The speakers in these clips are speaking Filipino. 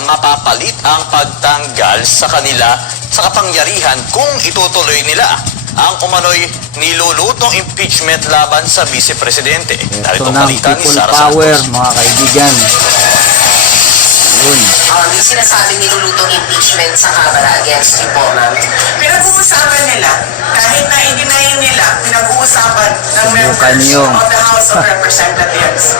mapapalit ang pagtanggal sa kanila sa kapangyarihan kung itutuloy nila ang umano'y nilulutong impeachment laban sa Vice Presidente. Ito Narito na, balita ni people Sara power, Santos. mga kaibigan. Yun. Yung sinasabing nilulutong impeachment sa Kamara against you po. Pinag-uusapan nila, kahit na i-deny nila, pinag-uusapan ng members niyo. of the House of Representatives.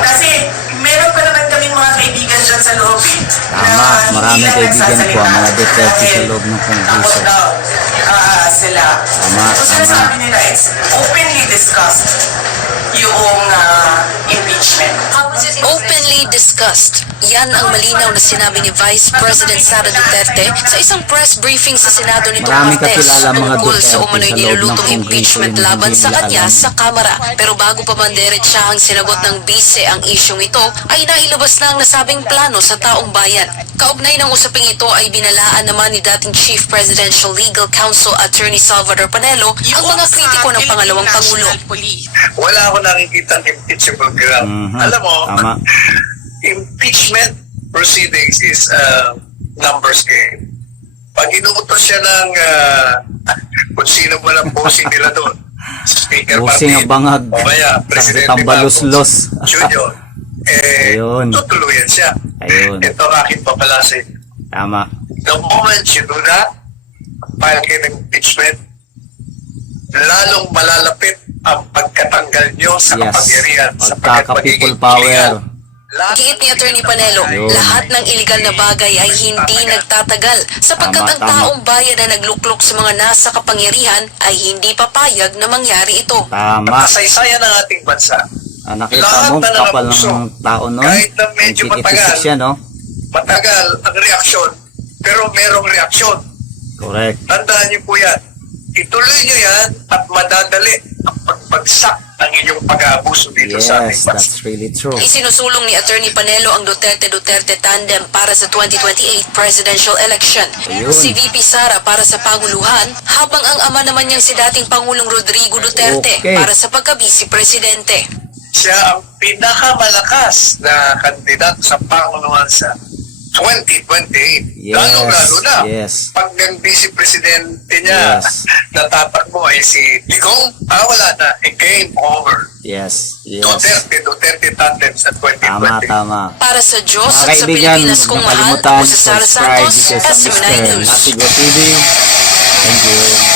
Kasi meron pa naman kaming mga kaibigan dyan sa loob. Tama, maraming kaibigan po ang mga Duterte sa loob ng Kongreso. Takot daw sila. Tama, So sinasabi nila, it's openly discussed yung impeachment. Openly discussed. Yan ang malinaw na sinabi ni Vice President Sara Duterte sa isang press briefing sa Senado nitong Maraming Martes kakilala mga tungkol Duterte sa umano'y sa loob ng nilulutong Kongreso impeachment yung laban sa hindi kanya alam. sa Kamara. Pero bago pa man diretsahang sinagot ng bise ang isyong ito, ay nailabas na ang nasabing plano sa taong bayan. Kaugnay ng usaping ito ay binalaan naman ni dating Chief Presidential Legal Counsel Attorney Salvador Panelo ang mga kritiko ng pangalawang Pangulo. Wala ako nakikita ng impeachable ground. Alam mo, Tama. impeachment proceedings is numbers game. Pag inuutos siya ng kung sino man ang bossing nila doon, Speaker Bossing ang bangag. o kaya Presidente Tambalos-los. Junior, Ayun. tutuluyan siya. Ayun. Ito ang aking papalasin. Tama. The moment you do that, file kayo ng impeachment, lalong malalapit ang pagkatanggal nyo sa Yes. kapangyarihan, sa Pagkaka-people pagiging power. illegal. Giit ni Attorney Panelo, Ayun. lahat ng iligal na bagay ay hindi nagtatagal sapagkat Tama, ang tama. taong bayan na nagluklok sa mga nasa kapangyarihan ay hindi papayag na mangyari ito. Tama. Kasaysayan ng ating bansa. Nakita Lahat mo, na kapal nakapuso. ng tao nun. Kahit na medyo matagal. siya, no? Matagal ang reaksyon, pero merong reaksyon. Correct. Tandaan niyo po yan. Ituloy niyo yan at madadali ang pagbagsak ng inyong pag-aabuso dito sa ating Yes, bansa. that's really true. Isinusulong ni Attorney Panelo ang Duterte-Duterte tandem para sa 2028 presidential election. Ayun. Si VP Sara para sa Panguluhan, habang ang ama naman niyang si dating Pangulong Rodrigo Duterte Okay. para sa pagka-vice presidente. Siya ang pinakamalakas na kandidato sa Pangunawan sa 2028. Yes, Lalo-lalo na yes. pag ang vice presidente niya Yes. natatakbo ay si Digong, wala na, game over. Yes, yes. Duterte tandem sa 2028. Tama. Para sa Diyos Mga at sa kaibigan, Pilipinas huwag kong mahal, nakalimutan ako si Sara subscribe Santos, dito sa SMNI Mr. News. Natigo TV. Thank you.